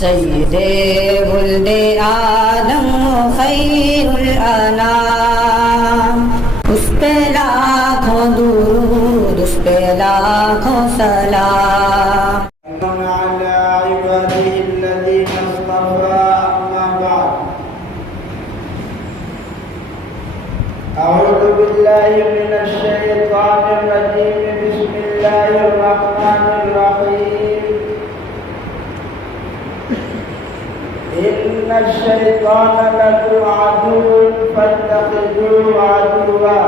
سید ولد آدم خیر الانام، اس پہ لاکھوں درود، اس پہ لاکھوں سلام۔ على عباده الذين اصطفى، أما بعد، أعوذ بالله من الشيطان الرجيم، بسم الله الرحمن الرحيم، إن الشيطان لكم عدو فاتخذوه عدوا،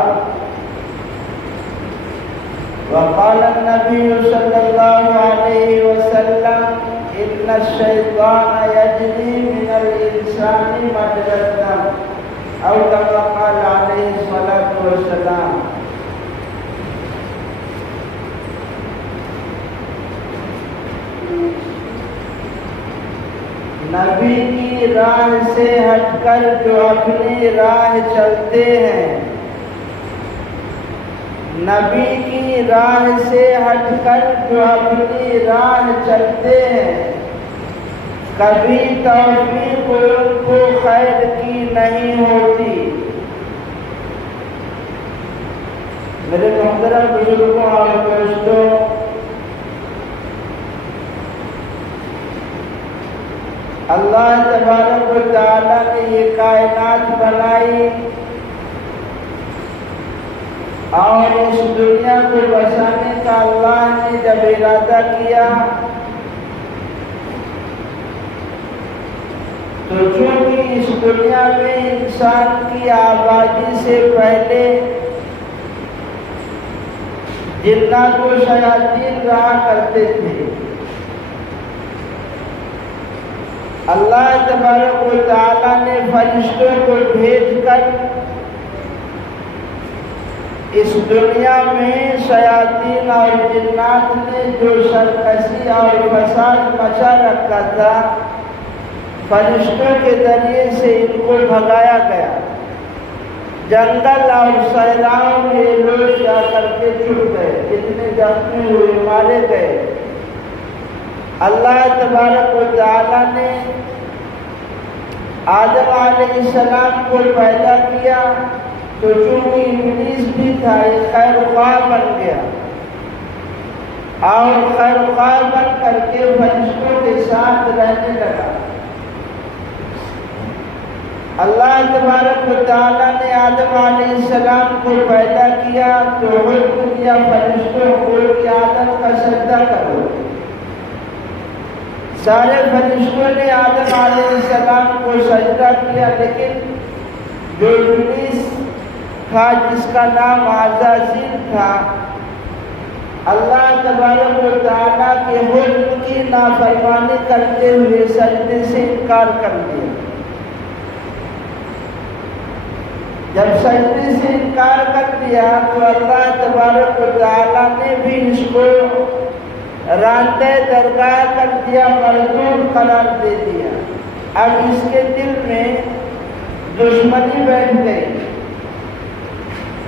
وقال النبي صلى الله عليه وسلم إن الشيطان يجري من الإنسان مجرى الدم، أو كما قال عليه الصلاة والسلام۔ نبی کی راہ سے ہٹ کر جو اپنی راہ چلتے ہیں، نبی کی راہ سے ہٹ کر جو اپنی راہ چلتے ہیں، کبھی توفیق ان کو خیر کی نہیں ہوتی۔ میرے محترم بزرگوں اور دوستوں، اللہ تبارک و تعالیٰ نے یہ کائنات بنائی اور اس دنیا کو بسانے کا اللہ نے جب ارادہ کیا تو چونکہ اس دنیا میں انسان کی آبادی سے پہلے جنات و شیاطین رہا کرتے تھے، اللہ تبارک و تعالیٰ نے فرشتوں کو بھیج کر اس دنیا میں شیاطین اور جنات نے جو سرکشی اور فساد مچا رکھا تھا، فرشتوں کے ذریعے سے ان کو بھگایا گیا۔ جنگل اور صحراؤں میں لوگ جا کر کے چھپ گئے، جتنے زخمی ہوئے مارے گئے۔ اللہ تبارک و تعالیٰ نے آدم علیہ السلام کو پیدا کیا تو چونکہ ابلیس بھی تھا، یہ خیر خواہ بن گیا اور خیر خواہ بن کر کے فرشتوں کے ساتھ رہنے لگا۔ اللہ تبارک و تعالیٰ نے آدم علیہ السلام کو پیدا کیا تو حکم دیا فرشتوں کو کہ آدم کا سجدہ کرو۔ سارے فرشتوں نے آدم علیہ السلام کو سجدہ کیا، لیکن جو ابلیس تھا جس کا نام عزازیل تھا، اللہ تبارک و تعالیٰ کے حکم کی نافرمانی کرتے ہوئے سجدے سے انکار کر دیا۔ جب سجدے سے انکار کر دیا تو اللہ تبارک و تعالیٰ نے بھی اس کو راندہ درگاہ کر دیا، مردود قرار دے دیا۔ اب اس کے دل میں دشمنی بیٹھ گئی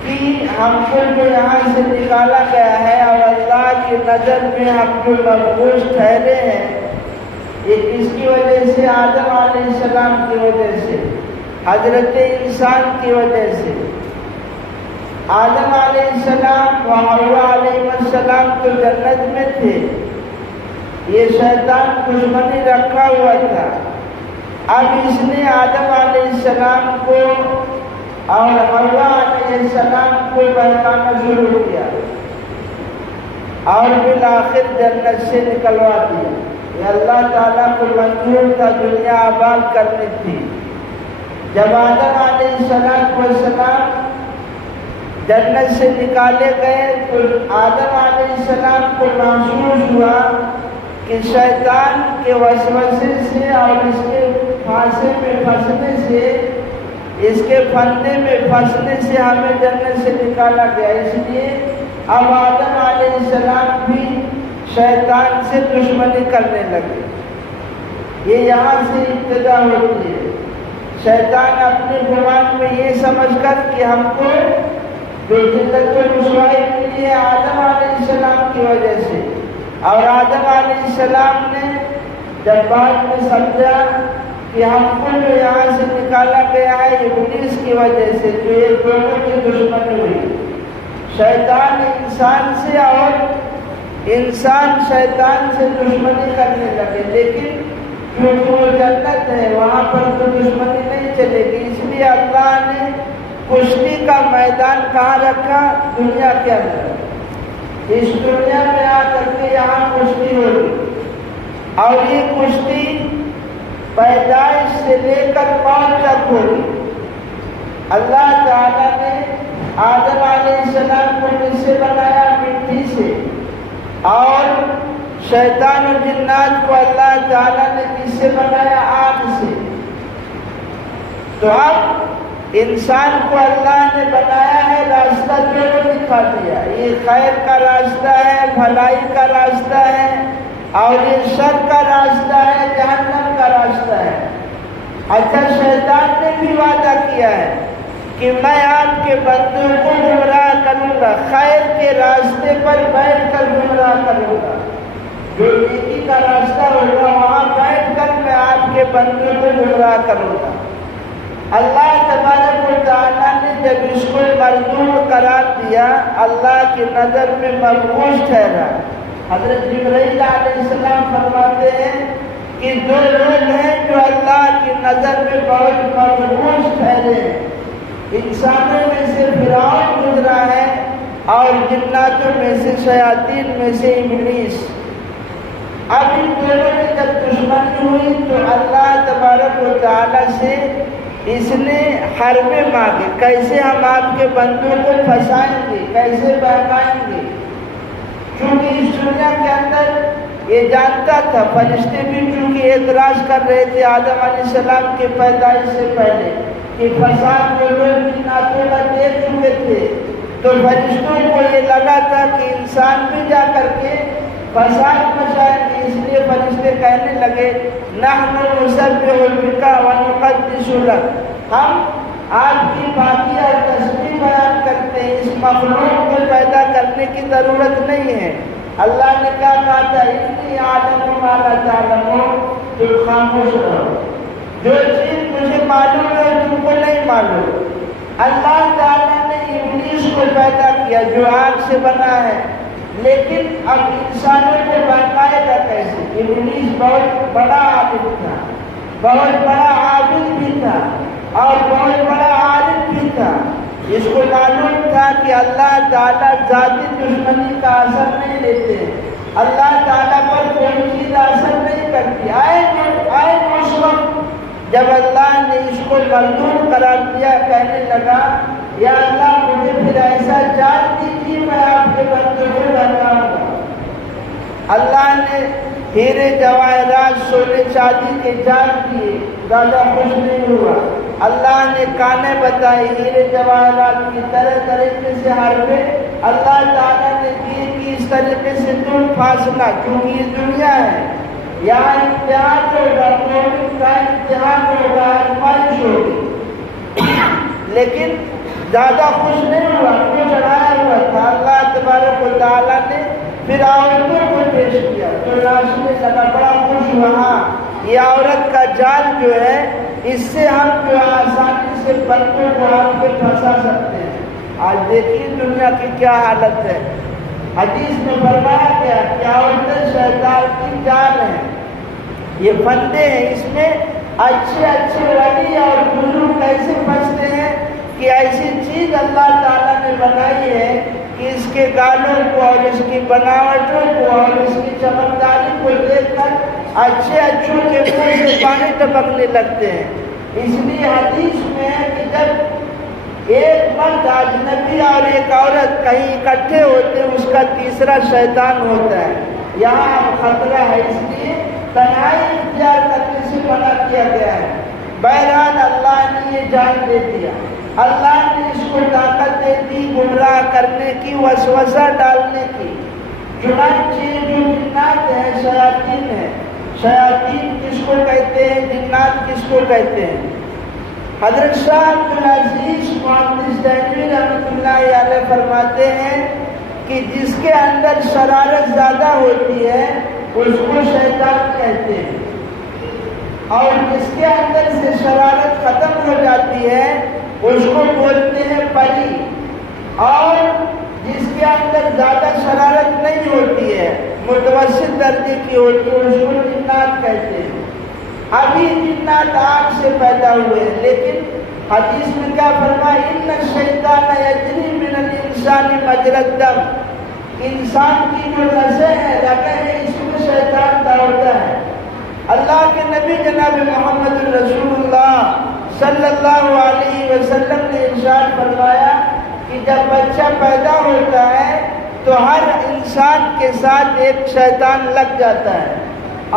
کہ ہم کو جو یہاں سے نکالا گیا ہے اور اللہ کی نظر میں ہم جو مرغوب ٹھہرے ہیں، یہ کس کی وجہ سے؟ آدم علیہ السلام کی وجہ سے، حضرت انسان کی وجہ سے۔ آدم علیہ السلام و حوا علیہ السلام تو جنت میں تھے، یہ شیطان دشمنی رکھا ہوا تھا۔ اب اس نے آدم علیہ السلام کو اور حوا علیہ السلام کو بہکانا شروع کیا اور بالآخر جنت سے نکلوا دیا۔ یہ اللہ تعالیٰ کو منظور تھا، دنیا آباد کرنی تھی۔ جب آدم علیہ السلام جنت سے نکالے گئے تو آدم علیہ السلام کو محسوس ہوا کہ شیطان کے وسوسے سے اور اس کے پھانسے میں پھنسنے سے، اس کے پھندے میں پھنسنے سے ہمیں جنت سے نکالا گیا۔ اس لیے اب آدم علیہ السلام بھی شیطان سے دشمنی کرنے لگے۔ یہ یہاں سے ابتدا ہوتی ہے۔ شیطان اپنے گمان میں یہ سمجھ کر کہ ہم کو جو ذلت و رسوائی ملی ہے آدم علیہ السلام کی وجہ سے، اور آدم علیہ السلام نے جب بعد میں سمجھا کہ ہم کو جو یہاں سے نکالا گیا ہے ابلیس کی وجہ سے، جو یہ دونوں کی دشمنی ہوئی، شیطان انسان سے اور انسان شیطان سے دشمنی کرنے لگے، لیکن کیونکہ وہ جنت ہے وہاں پر تو دشمنی نہیں چلے گی، اس لیے اللہ نے کشتی کا میدان کہاں رکھا؟ دنیا کے اندر۔ اس دنیا میں آ کر کے یہاں کشتی ہوگی، اور یہ کشتی پیدائش سے لے کر موت تک ہوگی۔ اللہ تعالیٰ نے آدم علیہ السلام کو کس سے بنایا؟ مٹی سے، اور شیطان و جنات کو اللہ تعالیٰ نے کس سے بنایا؟ آگ سے۔ تو اب انسان کو اللہ نے بنایا ہے، راستہ دونوں دکھا دیا، یہ خیر کا راستہ ہے، بھلائی کا راستہ ہے، اور یہ شر کا راستہ ہے، جہنم کا راستہ ہے۔ اچھا، شیطان نے بھی وعدہ کیا ہے کہ میں آپ کے بندوں کو گمراہ کروں گا، خیر کے راستے پر بیٹھ کر گمراہ کروں گا، جو نیکی کا راستہ ہوگا وہاں بیٹھ کر میں آپ کے بندوں کو گمراہ کروں گا۔ اللہ تبارک و تعالیٰ نے جب اس کو مردود قرار دیا، اللہ کی نظر میں مبغوض ٹھہرا۔ حضرت جبرائیل علیہ السلام فرماتے ہیں کہ دو لوگ ہیں جو اللہ کی نظر میں بہت مبغوض ٹھہرے ہیں، انسانوں میں سے فرعون گزرا ہے اور جناتوں میں سے شیاطین میں سے ابلیس۔ اب ان دونوں کی جب دشمنی ہوئی تو اللہ تبارک و تعالیٰ سے اس نے حربیں مانگی، کیسے ہم آپ کے بندوں کو پھنسائیں گے، کیسے بہکائیں گے، کیونکہ اس دنیا کے اندر یہ جانتا تھا، فرشتے بھی چونکہ اعتراض کر رہے تھے آدم علیہ السلام کے پیدائش سے پہلے کہ فساد کو لوگ جناتوں کا دیکھ چکے تھے، تو فرشتوں کو یہ لگا تھا کہ انسان بھی جا کر کے فساد مچائیں گے، اس لیے فرشتے کہنے لگے نحن نسبح بک ونقدس لک، ہم آپ کی پاکی اور تسبیح بیان کرتے ہیں، اس مخلوق کو پیدا کرنے کی ضرورت نہیں ہے۔ اللہ نے کیا کہا تھا؟ انی اعلم ما لا تعلمون، تم خاموش رہو، جو چیز مجھے معلوم ہے تم کو نہیں معلوم۔ اللہ تعالیٰ نے ابلیس کو پیدا کیا جو آگ سے بنا ہے، لیکن اب انسانوں کو بہکائے گا کیسے؟ ابلیس بہت بڑا عابد تھا، بہت بڑا عابد بھی تھا اور بہت بڑا عالم بھی تھا۔ اس کو معلوم تھا کہ اللہ تعالیٰ ذاتی دشمنی کا اثر نہیں لیتے، اللہ تعالیٰ پر کوئی چیز اثر نہیں کرتی۔ آئے اس وقت جب اللہ نے اس کو مردود قرار دیا، کہنے لگا یا اللہ مجھے پھر ایسا جان دیجیے میں آپ کے بندوں کو بتاؤں گا۔ اللہ نے ہیرے جواہرات سونے چاندی کے جان دیے، زیادہ خوش نہیں ہوا۔ اللہ نے کانے بتائے ہیرے جواہرات کی، طرح طریقے سے حربیں اللہ تعالیٰ نے دی کہ اس طریقے سے دور فاصلہ، کیونکہ یہ دنیا ہے، یہاں امتحان ہوگا، مومن کا امتحان ہوگا، آزمائش ہوگی، لیکن زیادہ خوش نہیں ہوا، کیوں چڑھایا ہوا تھا۔ اللہ تبارک و تعالیٰ نے پھر عورتوں کو پیش کیا تو ناچنے لگا، بڑا خوش ہوا، ہاں یہ عورت کا جال جو ہے اس سے ہم جو آسانی سے بندوں کو آپ کے پھنسا سکتے ہیں۔ آج دیکھیے دنیا کی کیا حالت ہے۔ حدیث میں فرمایا گیا کہ عورتیں شیطان کی جال ہیں، یہ پھندے ہیں، اس میں اچھے اچھے ولی اور بزرگ کیسے پھنستے ہیں کہ ایسی چیز اللہ تعالیٰ نے بنائی ہے کہ اس کے گالوں کو اور اس کی بناوٹوں کو اور اس کی چمکداری کو دیکھ کر اچھے اچھوں کے منہ سے پانی ٹپکنے لگتے ہیں۔ اس لیے حدیث میں ہے کہ جب ایک مرد اجنبی اور ایک عورت کہیں اکٹھے ہوتے ہیں اس کا تیسرا شیطان ہوتا ہے۔ یہاں خطرہ ہے، اس لیے تنہائی اختیار کرنے سے منع کیا گیا ہے۔ بہرحال اللہ نے یہ جان دے دیا، اللہ نے اس کو طاقت دے دی گمراہ کرنے کی، وسوسہ ڈالنے کی۔ چنانچہ جو جنات ہیں شیاطین ہیں، شیاطین کس کو کہتے ہیں، جنات کس کو کہتے ہیں؟ حضرت شاہ عبدالعزیز محدث دہلوی رحمۃ اللہ علیہ فرماتے ہیں کہ جس کے اندر شرارت زیادہ ہوتی ہے اس کو شیطان کہتے ہیں۔ اور جس کے اندر سے شرارت ختم ہو جاتی ہے اس کو بولتے ہیں پری، اور جس کے اندر زیادہ شرارت نہیں ہوتی ہے، متوسط درجے کی ہوتی ہے، اس کو جنات کہتے ہیں۔ ابھی جنات آگ سے پیدا ہوئے ہیں، لیکن حدیث میں کیا فرمایا؟ ان الشیطان یجری من الانسان مجری الدم، انسان کی جو رگیں ہیں اس میں شیطان دوڑتا ہے۔ اللہ کے نبی جناب محمد رسول اللہ صلی اللہ علیہ وسلم نے ارشاد فرمایا کہ جب بچہ پیدا ہوتا ہے تو ہر انسان کے ساتھ ایک شیطان لگ جاتا ہے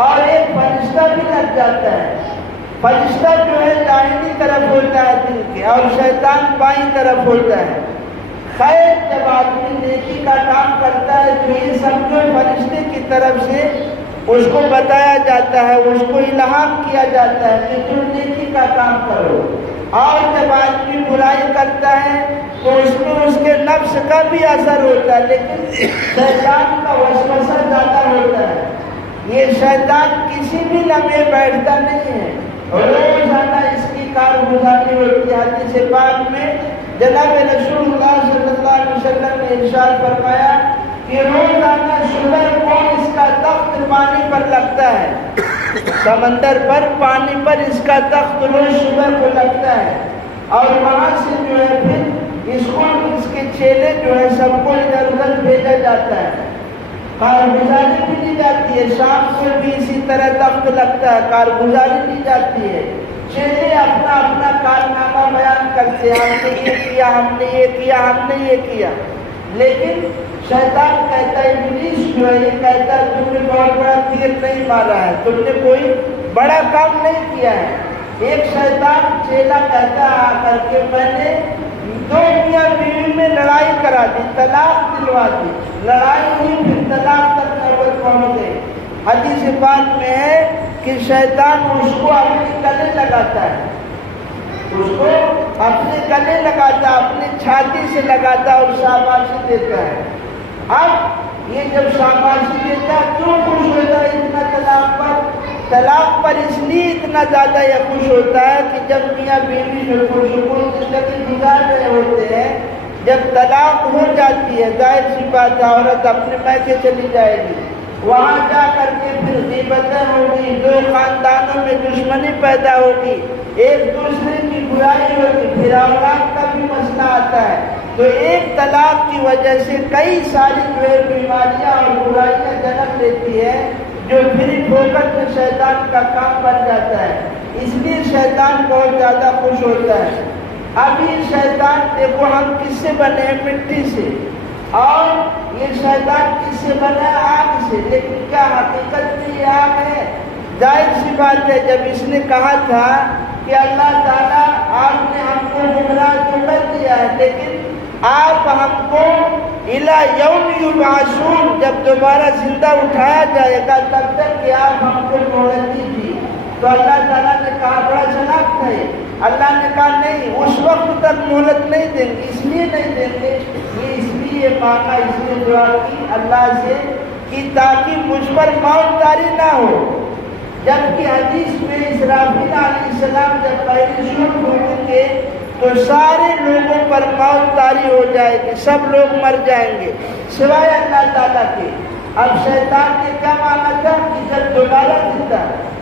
اور ایک فرشتہ بھی لگ جاتا ہے۔ فرشتہ جو ہے دائیں طرف ہوتا ہے دل کے، اور شیطان بائیں طرف ہوتا ہے۔ خیر جب آدمی نیکی کا کام کرتا ہے تو یہ سمجھو فرشتے کی طرف سے اس کو بتایا جاتا ہے، اس کو الہام کیا جاتا ہے کہ تم نیکی کا کام کرو۔ اور جب آدمی برائی کرتا ہے تو اس میں اس کے نفس کا بھی اثر ہوتا ہے، لیکن شیطان کا وسوسہ زیادہ ہوتا ہے۔ یہ شیطان کسی بھی لمحے بیٹھتا نہیں ہے، روزانہ اس کی کارگزاری ہوتی ہے۔ حدیث پاک میں جناب رسول اللہ صلی اللہ علیہ وسلم نے ارشاد فرمایا کہ روزانہ صبح کو اس کا تخت پانی پر لگتا ہے، سمندر پر پانی پر اس کا تخت روز صبح کو لگتا ہے، اور وہاں سے جو ہے پھر اس کو اس کے چیلے جو ہے سب کو ادھر ادھر بھیجا جاتا ہے، کارگزاری بھی دی جاتی ہے۔ شام کو بھی اسی طرح تخت لگتا ہے، کارگزاری دی جاتی ہے۔ چیلے اپنا اپنا کارنامہ بیان کرتے ہیں، ہم نے یہ کیا، ہم نے یہ کیا، ہم نے یہ کیا۔ لیکن شیطان کہتا ہے، ابلیس جو ہے یہ کہتا ہے تم نے بہت بڑا تیر نہیں مارا ہے، تم نے کوئی بڑا کام نہیں کیا ہے۔ ایک شیطان چیلا کہتا ہے آ کر کے میں نے دو میاں بیوی میں لڑائی کرا دی، طلاق دلوا دی، لڑائی ہوئی پھر طلاق تک نوبت پہنچ گئی۔ حدیث پاک میں ہے کہ شیطان اس کو اپنے گلے لگاتا ہے، اس کو اپنے گلے لگاتا ہے، اپنی چھاتی سے لگاتا ہے اور شاباشی دیتا ہے۔ اب یہ جب شاباشی دیتا ہے کیوں خوش ہوتا ہے اتنا طلاق پر؟ طلاق پر اس لیے اتنا زیادہ یہ خوش ہوتا ہے کہ جب میاں بیوی جو پرسکون زندگی گزار رہے ہوتے ہیں، جب طلاق ہو جاتی ہے ظاہر سی بات ہے عورت اپنے میکے چلی جائے گی، وہاں جا کر کے پھر غیبتیں ہوگی، دو خاندانوں میں دشمنی پیدا ہوگی، ایک دوسرے کی برائی ہوگی، پھر اولاد کا بھی مسئلہ آتا ہے۔ تو ایک طلاق کی وجہ سے کئی ساری جو ہے بیماریاں اور برائیاں جنم لیتی ہے، جو پھر فوقت میں شیطان کا کام بن جاتا ہے۔ اس لیے شیطان بہت زیادہ خوش ہوتا ہے۔ ابھی شیطان دیکھو ہم کس سے بنے ہیں؟ مٹی سے، اور یہ شیطان کس سے بنا ہے؟ آگ سے۔ لیکن کیا حقیقت میں یہ آگ ہے؟ ظاہر سی بات ہے، جب اس نے کہا تھا کہ اللہ تعالیٰ آپ نے ہم کو گمراہ تو کر دیا ہے، لیکن آپ ہم کو الی یوم یبعثون، جب دوبارہ زندہ اٹھایا جائے گا تب تک کہ آپ ہم کو مہلت دیجیے۔ تو اللہ تعالیٰ نے کہا، بڑا چلاک تھا یہ، اللہ نے کہا نہیں اس وقت تک مہلت نہیں دیں گے۔ اس لیے نہیں دیں گے، یہ اس لیے مانگا، اس لیے دعا کی اللہ سے کہ تاکہ مجھ پر موت طاری نہ ہو۔ جبکہ حدیث میں اسرافیل علیہ السلام جب پہلی سور پھونکیں گے تو سارے لوگوں پر موت طاری ہو جائے گی، سب لوگ مر جائیں گے سوائے اللہ تعالیٰ کے۔ اب شیطان نے کیا مانا تھا کہ جب دوبارہ زندہ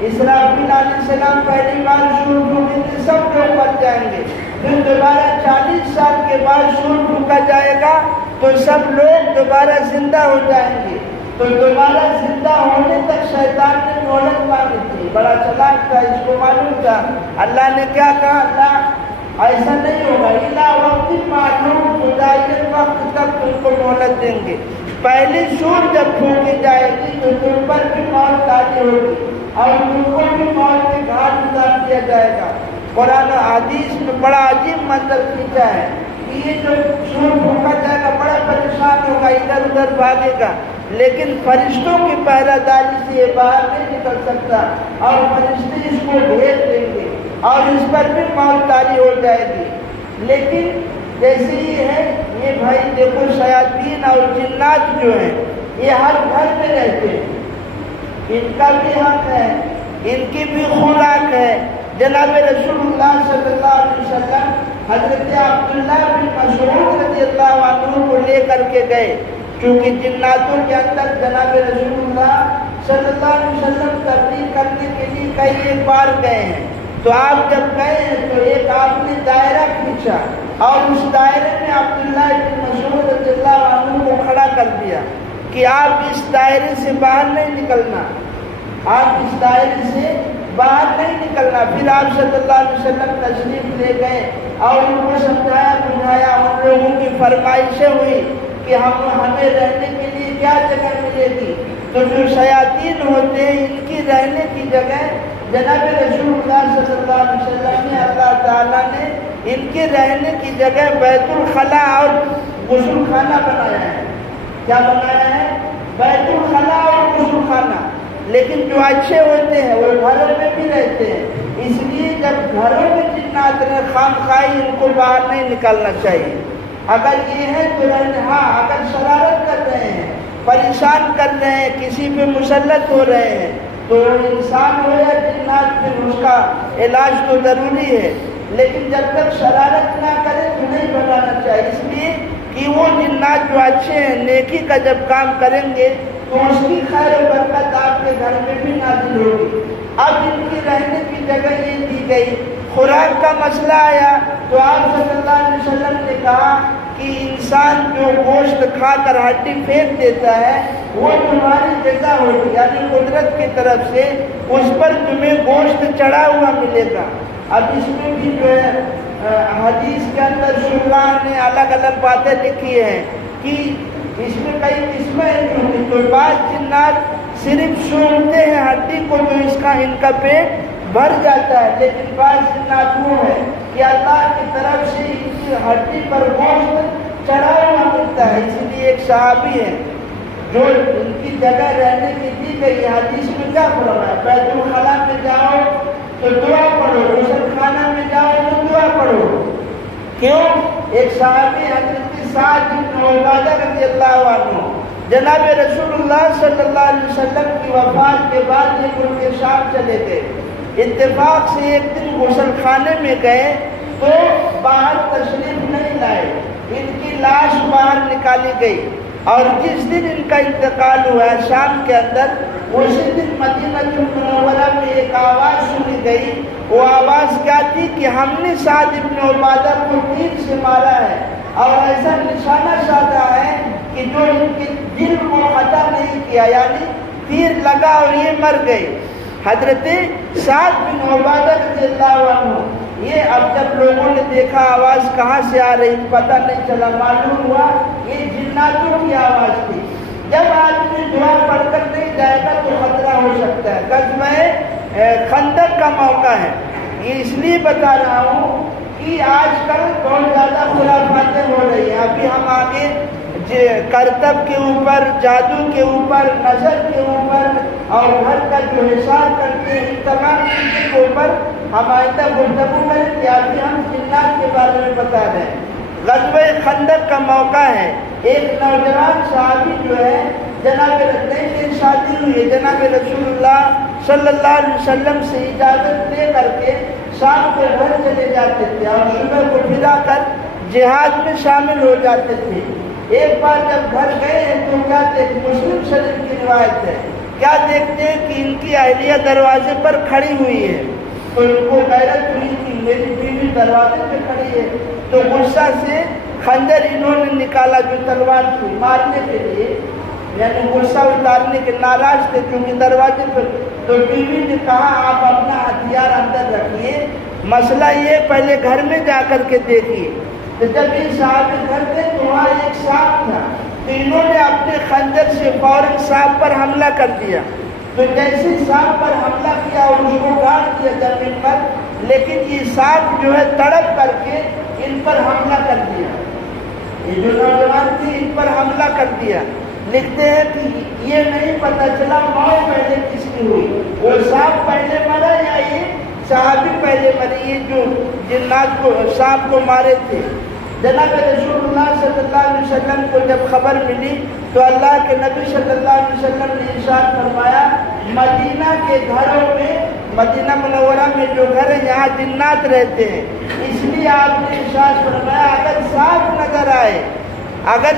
اسرافیل علیہ السلام پہلی بار سور پھونکیں گے سب لوگ مر جائیں گے، پھر دوبارہ 40 سال کے بعد سور پھونکا جائے گا تو سب لوگ دوبارہ زندہ ہو جائیں گے۔ تو دوبارہ زندہ ہونے تک شیطان نے مہلت مانگی تھی، بڑا چلاک تھا، اس کو معلوم تھا۔ اللہ نے کیا کہا؟ اللہ ایسا نہیں ہوگا، الا وقت معلوم، متعین وقت تک تم کو مہلت دیں گے۔ پہلی سور جب پھونکی جائے گی تو تم پر بھی موت طاری ہوگی اور تم کو بھی موت کے گھاٹ اتار دیا جائے گا۔ قرآن و حدیث میں بڑا عجیب منظر کھینچا ہے کہ یہ جو سور پھونکا جائے گا بڑا پریشان ہوگا، ادھر ادھر بھاگے گا، لیکن فرشتوں کی پہرہ داری سے یہ باہر نہیں نکل سکتا، اور فرشتے اس کو بھیج دیں گے اور اس پر بھی موت طاری ہو جائے گی۔ لیکن جیسے یہ ہے، یہ بھائی دیکھو شیاطین اور جنات جو ہیں یہ ہر گھر میں رہتے ہیں، ان کا بھی حق ہے، ان کی بھی خوراک جناب رسول اللہ صلی اللہ علیہ وسلم حضرت عبداللہ بن مسعود رضی اللہ عنہ کو لے کر کے گئے، چونکہ جناتوں کے اندر جناب رسول اللہ صلی اللہ علیہ وسلم تبلیغ کرنے کے لیے کئی ایک بار گئے ہیں، تو آپ جب گئے ہیں تو ایک آپ نے دائرہ کھینچا اور اس دائرے میں عبداللہ بن مسعود رضی اللہ عنہ کو کھڑا کر دیا کہ آپ اس دائرے سے باہر نہیں نکلنا، آپ اس دائرے سے باہر نہیں نکلنا۔ پھر آپ صلی اللہ علیہ وسلم تشریف لے گئے اور ان کو سمجھایا بجھایا، ان لوگوں کی فرمائشیں ہوئی کہ ہمیں رہنے کے لیے کیا جگہ ملے گی، تو جو شیاطین ہوتے ہیں ان کی رہنے کی جگہ جناب رسول اللہ صلی اللہ علیہ وسلم نے، اللہ تعالیٰ نے ان کے رہنے کی جگہ بیت الخلاء اور غسل خانہ بنایا ہے۔ کیا بنایا ہے؟ بیت الخلاء اور غسل خانہ۔ لیکن جو اچھے ہوتے ہیں وہ گھروں میں بھی رہتے ہیں، اس لیے جب گھروں میں جنات نے خام خواہی ان کو باہر نہیں نکالنا چاہیے۔ اگر یہ ہے تو رہنے، ہاں اگر شرارت کر رہے ہیں، پریشان کر رہے ہیں، کسی پہ مسلط ہو رہے ہیں، تو انسان ہو یا جنات، پھر اس کا علاج تو ضروری ہے، لیکن جب تک شرارت نہ کرے تو نہیں بنانا چاہیے، اس لیے کہ وہ جنات جو اچھے ہیں نیکی کا جب کام کریں گے تو اس کی خیر و برکت آپ کے گھر میں بھی نازل ہوگی۔ اب ان کی رہنے کی جگہ یہ دی گئی۔ خوراک کا مسئلہ آیا تو آپ صلی اللہ علیہ وسلم نے کہا کہ انسان جو گوشت کھا کر ہڈی پھینک دیتا ہے وہ تمہاری غذا ہوگی، یعنی قدرت کی طرف سے اس پر تمہیں گوشت چڑھا ہوا ملے گا۔ اب اس میں بھی جو ہے حدیث کے اندر شراح نے الگ الگ باتیں لکھی ہیں کہ اس میں کئی قسمیں ہیں، تو بعض جنات صرف سونگتے ہیں ہڈی کو تو ان کا پیٹ بھر جاتا ہے، لیکن بعض جنات وہ ہے کہ اللہ کی طرف سے ان کی ہڈی پر گوشت چڑھا ہوا ملتا ہے۔ اس لیے ایک صحابی ہے جو ان کی جگہ رہنے کی دی گئی حدیث میں کیا فرمایا، بیت الخلاء میں جاؤ تو دعا پڑھو، غسل خانہ میں جاؤ تو دعا پڑھو۔ کیوں؟ ایک صحابی حضرت سعد بن عبادہ رضی اللہ عنہ جناب رسول اللہ صلی اللہ علیہ وسلم کی وفات کے بعد یہ ملک شام چلے گئے، اتفاق سے ایک دن غسل خانے میں گئے تو باہر تشریف نہیں لائے، ان کی لاش باہر نکالی گئی، اور جس دن ان کا انتقال ہوا ہے شام کے اندر، اسی دن مدینہ منورہ میں ایک آواز سنی گئی۔ وہ آواز کیا تھی کہ ہم نے سعد بن عبادہ کو تیر سے مارا ہے اور ایسا نشانہ سادہ ہے کہ جو ان کے دل کو عطا نہیں کیا، یعنی تیر لگا اور یہ مر گئے۔ حضرت سعد بن عبادہ رضی اللہ عنہ، یہ اب جب لوگوں نے دیکھا آواز کہاں سے آ رہی پتہ نہیں چلا، معلوم ہوا یہ جناتوں کی آواز تھی۔ جب آدمی دعا پڑھ کر نہیں جائے گا تو خطرہ ہو سکتا ہے۔ غزوہ خندق کا موقع ہے، یہ اس لیے بتا رہا ہوں کہ آج کل بہت زیادہ خرافاتیں ہو رہی ہیں۔ ابھی ہم آگے کرتب کے اوپر، جادو کے اوپر، نظر کے اوپر اور گھر کا جو حساب کرتے ہیں ان تمام چیزوں کے اوپر ہم آئندہ گفتگو کریں گے۔ ابھی ہم جنات کے بارے میں بتا رہے ہیں۔ غزوہ خندق کا موقع ہے، ایک نوجوان صحابی جو ہے جناب رسول شادی ہوئی ہے، جناب رسول اللہ صلی اللہ علیہ وسلم سے اجازت لے کر کے شام کو گھر چلے جاتے تھے اور صبح کو پھر آ کر جہاد میں شامل ہو جاتے تھے۔ ایک بار جب گھر گئے ہیں تو کیا دیکھ، مسلم شریف کی روایت ہے، کیا دیکھتے ہیں کہ ان کی اہلیہ دروازے پر کھڑی ہوئی ہے، تو ان کو غیرت ہوئی کہ میری بیوی دروازے پہ کھڑی ہے، تو غصہ سے خنجر انہوں نے نکالا جو تلوار تھی مارنے کے لیے، یعنی غصہ اتارنے کے، ناراض تھے کیونکہ دروازے پر، تو بیوی نے کہا آپ اپنا ہتھیار اندر رکھیے، مسئلہ یہ پہلے گھر میں جا کر کے دیکھیے۔ تو جب یہ صاحب گھر تھے تو وہاں ایک سانپ تھا، تو انہوں نے اپنے خنجر سے فوراً سانپ پر حملہ کر دیا، تو جیسے سانپ پر حملہ کیا اور اس کو گاڑ دیا زمین پر، لیکن یہ سانپ جو ہے تڑپ کر کے ان پر حملہ کر دیا، یہ جو نوجوان تھی ان پر حملہ کر دیا۔ لکھتے ہیں کہ یہ نہیں پتہ چلا موت پہلے کس کی ہوئی، وہ سانپ پہلے مرا یا یہ صحابی پہلے مری، یہ جو جنات کو سانپ کو مارے تھے۔ جناب رسول اللہ صلی اللہ علیہ وسلم کو جب خبر ملی تو اللہ کے نبی صلی اللہ علیہ وسلم نے ارشاد فرمایا، مدینہ کے گھروں میں مدینہ منورہ میں جو گھر ہے یہاں جنات رہتے ہیں، اس لیے آپ نے ارشاد فرمایا اگر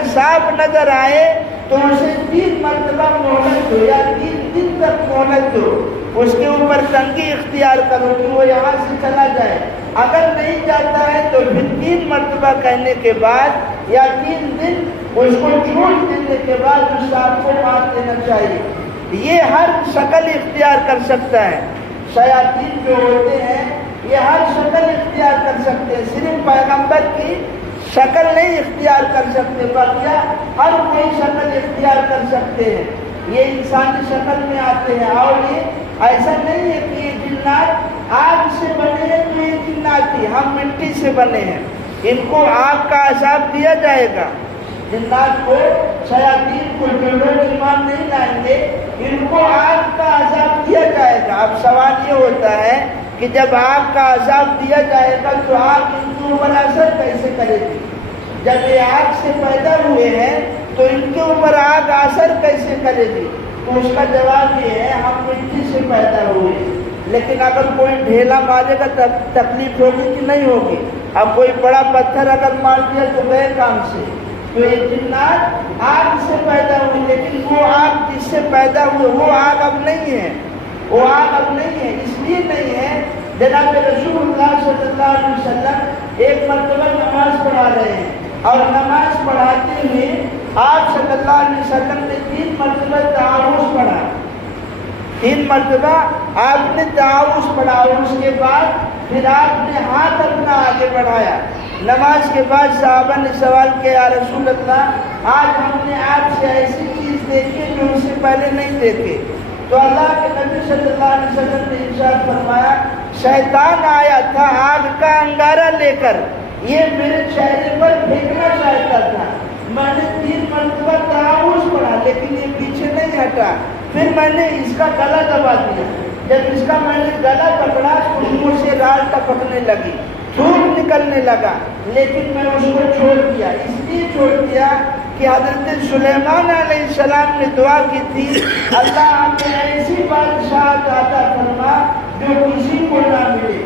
سانپ نظر آئے تو اسے 3 مرتبہ مہلت دو یا 3 دن تک مہلت دو، اس کے اوپر تنگی اختیار کرو کہ وہ یہاں سے چلا جائے۔ اگر نہیں جاتا ہے تو پھر 3 مرتبہ کہنے کے بعد یا 3 دن اس کو چھوٹ دینے کے بعد اس سانپ کو مار دینا چاہیے۔ یہ ہر شکل اختیار کر سکتا ہے، شیاطین جو ہوتے ہیں یہ ہر شکل اختیار کر سکتے ہیں، صرف پیغمبر کی شکل نہیں اختیار کر سکتے، بلکہ ہر کوئی شکل اختیار کر سکتے ہیں۔ یہ انسانی شکل میں آتے ہیں، اور یہ ایسا نہیں ہے کہ یہ جنات آگ سے بنے ہیں تو یہ جنات ہی، ہم مٹی سے بنے ہیں، ان کو آگ کا عذاب دیا جائے گا۔ جنات کو، شیاطین کو جو لوگ ایمان نہیں لائیں گے ان کو آگ کا عذاب دیا جائے گا۔ اب سوال یہ ہوتا ہے کہ جب آگ کا عذاب دیا جائے گا تو آگ ان کے اوپر اثر کیسے کرے گی؟ جب یہ آگ سے پیدا ہوئے ہیں تو ان کے اوپر آگ اثر کیسے کرے گی؟ تو اس کا جواب یہ ہے ہم مٹی سے پیدا ہوئے، لیکن اگر کوئی ڈھیلا مارے گا تب تکلیف ہوگی کہ نہیں ہوگی؟ اب کوئی بڑا پتھر اگر مار دیا تو گئے کام سے۔ تو یہ جنات آگ سے پیدا ہوئے، لیکن وہ آگ جس سے پیدا ہوئے وہ آگ اب نہیں ہے، وہ آگ اب نہیں ہے۔ اس لیے نہیں ہے، جناب رسول اللہ صلی اللہ علیہ وسلم ایک مرتبہ نماز پڑھا رہے ہیں اور نماز پڑھاتے ہوئے آپ صلی اللہ علیہ وسلم نے 3 مرتبہ تعاوذ پڑھا، 3 مرتبہ آپ نے تعاوذ پڑھا، اور اس کے بعد پھر آپ نے ہاتھ اپنا آگے بڑھایا۔ نماز کے بعد صحابہ نے سوال کیا، یا رسول اللہ آج ہم نے آپ سے ایسی چیز دیکھی جو اس سے پہلے نہیں دیکھے۔ تو اللہ کے نبی صلی اللہ علیہ وسلم نے ارشاد فرمایا، شیطان آیا تھا آگ کا انگارہ لے کر، یہ میرے چہرے پر پھینکنا چاہتا تھا، میں نے 3 مرتبہ تعاوذ پڑھا لیکن یہ پیچھے نہیں ہٹا، پھر میں نے اس کا گلا دبا دیا، جب اس کا میں نے گلا پکڑا تو منہ سے راڑ ٹپکنے لگی، تھوک نکلنے لگا، لیکن میں اس کو چھوڑ دیا۔ اس لیے چھوڑ دیا کہ حضرت سلیمان علیہ السلام نے دعا کی تھی، اللہ ہمیں ایسی بادشاہت عطا فرما جو کسی کو نہ ملے۔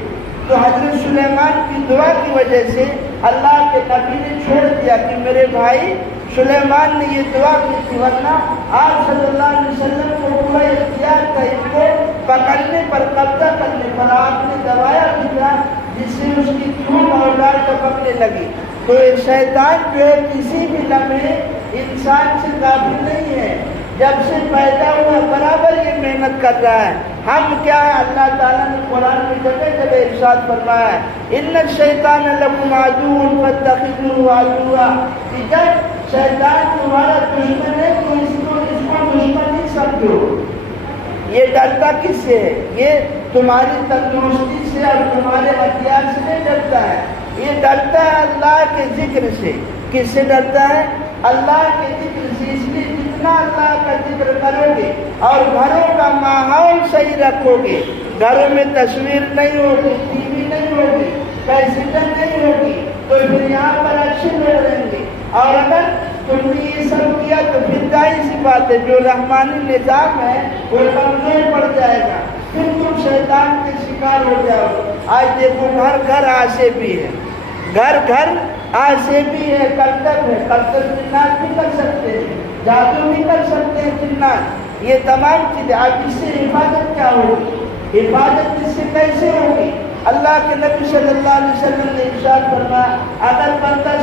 تو حضرت سلیمان کی دعا کی وجہ سے اللہ کے نبی نے چھوڑ دیا کہ میرے بھائی سلیمان نے یہ دعا کی تھی، ورنہ آپ صلی اللہ علیہ وسلم کو پورا اختیار تھا ان کو پکڑنے پر، قبضہ کرنے پر، آپ نے دبایا بھی تھا جس سے اس کی تھوک اور لاڑ ٹپکنے لگی۔ تو یہ شیطان جو ہے کسی بھی لمحے انسان سے کافی نہیں ہے، جب سے پیدا ہوا برابر یہ محنت کر رہا ہے۔ ہم کیا ہے، اللہ تعالیٰ نے قرآن میں جگہ جگہ ارشاد فرمایا ہے، ان الشیطان لکم عدو فاتخذوہ عدوا، کہ جب شیطان تمہارا دشمن ہے تو اس کو دشمن نہیں سمجھو۔ یہ ڈرتا کس سے ہے؟ یہ تمہاری تندرستی سے اور تمہارے ہتھیار سے نہیں ڈرتا ہے، یہ ڈرتا ہے اللہ کے ذکر سے۔ کس سے ڈرتا ہے؟ اللہ کے ذکر سے۔ اس لیے جتنا اللہ کا ذکر کرو گے اور گھروں کا ماحول صحیح رکھو گے، گھروں میں تصویر نہیں ہوگی، ٹی وی نہیں ہوگی، کیسٹر نہیں ہوگی، تو پھر یہاں پر اچھے لوگ رہیں گے۔ اور اگر تم نے یہ سب کیا تو پھر ظاہر سی بات ہے جو رحمانی نظام ہے وہ کمزور پڑ جائے گا، پھر تم شیطان کے شکار ہو جاؤ۔ آج دیکھو گھر گھر آسے بھی ہے، گھر گھر آسے بھی ہے، کرتب ہے، کرتب جنات بھی کر سکتے ہیں، جادو بھی کر سکتے ہیں جنات، یہ تمام چیزیں۔ اب اس سے حفاظت کیا ہوگی؟ حفاظت اس سے کیسے ہوگی؟ اللہ کے نبی صلی اللہ علیہ وسلم نے ارشاد فرمایا، اگر بندہ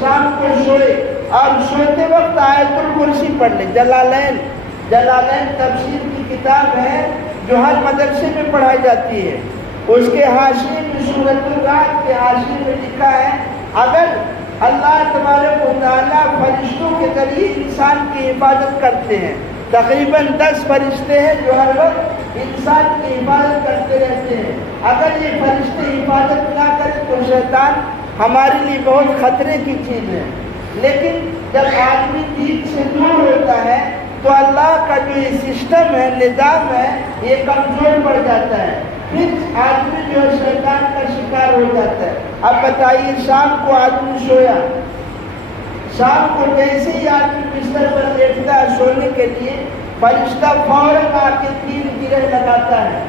شام کو سوئے اور سوتے وقت آیت الکرسی پڑھ لے، جلالین تفسیر کی کتاب ہے جو ہر مدرسے میں پڑھائی جاتی ہے، اس کے حاشیے میں سورۃ الرعد کے حاشیے میں لکھا ہے، اگر اللہ تبارک و تعالیٰ فرشتوں کے ذریعے انسان کی حفاظت کرتے ہیں، تقریباً 10 فرشتے ہیں جو ہر وقت انسان کی حفاظت کرتے رہتے ہیں، اگر یہ فرشتے حفاظت نہ کریں تو شیطان ہمارے لیے بہت خطرے کی چیز ہے۔ لیکن جب آدمی دین سے دور ہوتا ہے تو اللہ کا جو یہ سسٹم ہے، نظام ہے، یہ کمزور پڑ جاتا ہے، پھر آدمی جو ہے شیطان کا شکار ہو جاتا ہے۔ اب بتائیے شام کو آدمی سویا، شام کو جیسے ہی آدمی بستر پر لیٹتا ہے سونے کے لیے، فرشتہ فوراً آ کے 3 گرہ لگاتا ہے،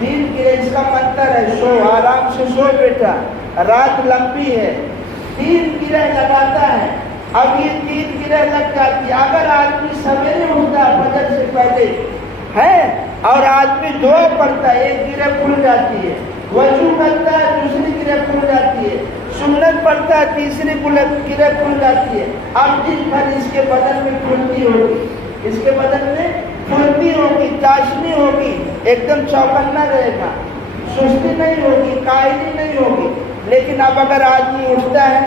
3 گرے اس کا منتر ہے، سو آرام سے سو بیٹا، رات لمبی ہے، 3 گرے لگاتا ہے۔ اب یہ 3 گرے لگ جاتی ہے، اگر آدمی سویرے اٹھتا ہے فجر سے پہلے ہے اور آدمی دعا پڑھتا ہے، 1 گرے کھل جاتی ہے، وضو کرتا ہے، دوسری گرے کھل جاتی ہے، سنت پڑھتا ہے، تیسری گرے کھل جاتی ہے۔ اب دن بھر اس کے بدن میں پھرتی ہوگی، اس کے بدن میں پھرتی ہوگی، چاشنی ہوگی، ایک دم چوکنا رہے گا، سستی نہیں ہوگی، کاہلی نہیں ہوگی۔ لیکن اب اگر آدمی اٹھتا ہے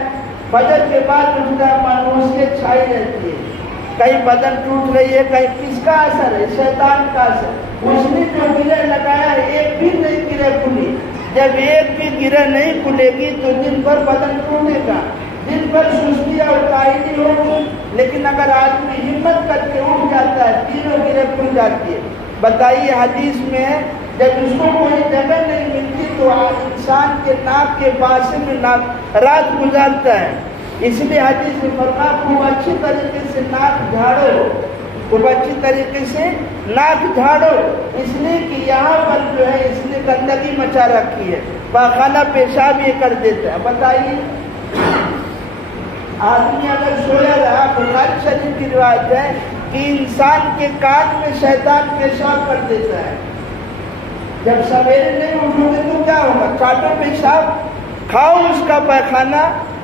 فجر کے بعد اٹھتا ہے، مانوسیت چھائی رہتی ہے، کہیں بدن ٹوٹ رہی ہے، کہیں کس کا اثر ہے؟ شیطان کا اثر۔ اس نے جو گرے لگایا ہے، ایک بھی نہیں گرے کھلی، جب ایک بھی گرہ نہیں کھلے گی تو دن بھر بدن ٹوٹے گا، دن بھر سستی اور کاہلی ہوگی۔ لیکن اگر آدمی ہمت کر کے اٹھ جاتا ہے، تینوں گرہ کھل جاتی ہے۔ بتائیے حدیث میں ہے جب اس کو کوئی جگہ نہیں ملتی تو انسان کے ناک کے پاسے میں رات گزارتا ہے۔ اس لیے حدیث میں فرمایا خوب اچھی طریقے سے ناک جھاڑو، خوب اچھی طریقے سے ناک جھاڑو، اس لیے کہ یہاں پر جو ہے اس نے گندگی مچا رکھی ہے، پاخانہ پیشاب یہ کر دیتا ہے۔ بتائیے آدمی اگر سویا رہا، بخاری شریف کی روایت ہے کہ انسان کے کان میں شیطان پیشاب کر دیتا ہے۔ جب سویرے نہیں اٹھو گے تو کیا ہوگا؟ چاٹو پیشاب، کھاؤ اس کا پاخانہ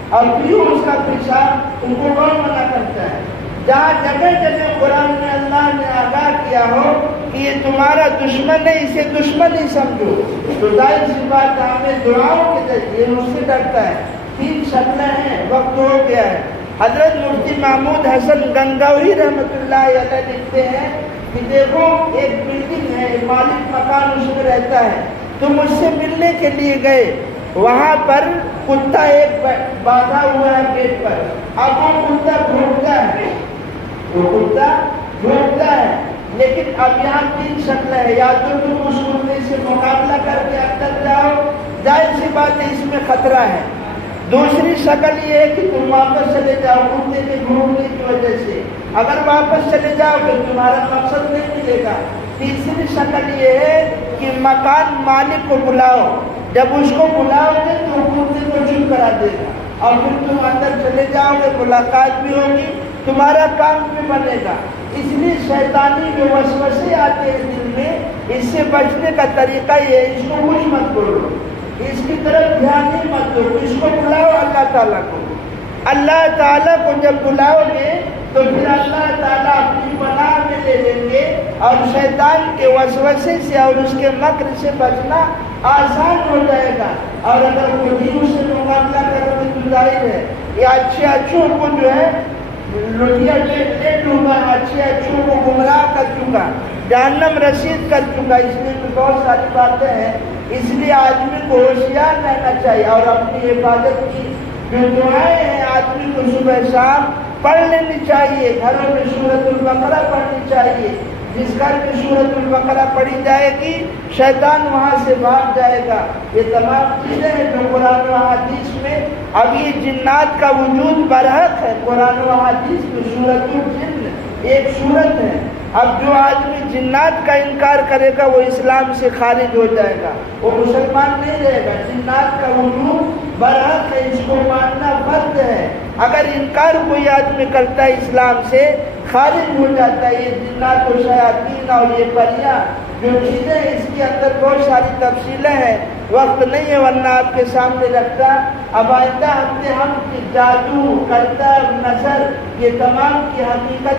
اور پیو اس کا پیشاب، تم کو کون منع کرتا ہے؟ جہاں جگہ جگہ قرآن میں اللہ نے آگاہ کیا ہو کہ یہ تمہارا دشمن ہے، اسے دشمن ہی سمجھو، تو ظاہر سی بات ہمیں دعاؤں کے ذریعے اس سے ڈرتا ہے۔ 3 شکلیں ہیں، وقت ہو گیا ہے۔ حضرت مفتی محمود حسن گنگوہی رحمۃ اللہ علیہ لکھتے ہیں کہ دیکھو ایک بلڈنگ ہے، مالک مکان اس میں رہتا ہے، تم اس سے ملنے کے لیے گئے، وہاں پر کتا ایک باندھا ہوا ہے گیٹ پر، اب وہ کتا بھونکتا ہے، وہ کتا بھونکتا ہے، لیکن اب یہاں 3 شکلیں ہیں، یا تو تم اس کتے سے مقابلہ کر کے اندر جاؤ، ظاہر سی بات ہے اس میں خطرہ ہے۔ دوسری شکل یہ ہے کہ تم واپس چلے جاؤ کتے کے بھونکنے کی وجہ سے، اگر واپس چلے جاؤ تو تمہارا مقصد نہیں ملے گا۔ تیسری شکل یہ ہے کہ مکان مالک کو بلاؤ، جب اس کو بلاؤ گے تو کتے کو چپ کرا دے گا اور پھر تم اندر چلے جاؤ گے، ملاقات بھی ہوگی، تمہارا کام بھی بنے گا۔ اس لیے شیطانی جو وسوسے آتے ہیں دل میں، اس سے بچنے کا طریقہ یہ ہے، اس کو کچھ مت بولو، اس کی طرف دھیان ہی مت دو، اس کو بلاؤ اللہ تعالیٰ کو۔ اللہ تعالیٰ کو جب بلاؤ گے تو پھر اللہ تعالیٰ اپنی پناہ میں لے لیں گے اور شیطان کے وسوسے سے اور اس کے مکر سے بچنا آسان ہو جائے گا۔ اور اگر خود ہی اس سے مقابلہ کرو گے تو ظاہر ہے یہ اچھوں کو جو ہے لوٹیا لے ڈوبا، اچھوں کو گمراہ کر چکا، جہنم رسید کر چکا۔ اس لیے بہت ساری باتیں ہیں، اس لیے آدمی کو ہوشیار رہنا چاہیے اور اپنی حفاظت کی جو دعائیں ہیں آدمی کو صبح شام پڑھ لینی چاہیے۔ گھروں میں سورۃ البقرہ پڑھنی چاہیے، جس گھر میں سورۃ البقرہ پڑھی جائے گی شیطان وہاں سے بھاگ جائے گا۔ یہ تمام چیزیں ہیں جو قرآن و حدیث میں، اب یہ جنات کا وجود برحق ہے، قرآن و حدیث میں سورۃ الجن ایک سورت ہے۔ اب جو آدمی جنات کا انکار کرے گا وہ اسلام سے خارج ہو جائے گا، وہ مسلمان نہیں رہے گا۔ جنات کا وجود برحق ہے، اس کو ماننا فرض ہے۔ اگر انکار کوئی آدمی کرتا ہے اسلام سے، خارج ہو جاتا ہے۔ یہ جنات و شیاطین اور یہ پریاں جو چیزیں، اس کے اندر بہت ساری تفصیلیں ہیں، وقت نہیں ہے ورنہ آپ کے سامنے رکھتا۔ اب آئندہ ہفتے ہم جادو، کرتب، نظر، یہ تمام کی حقیقت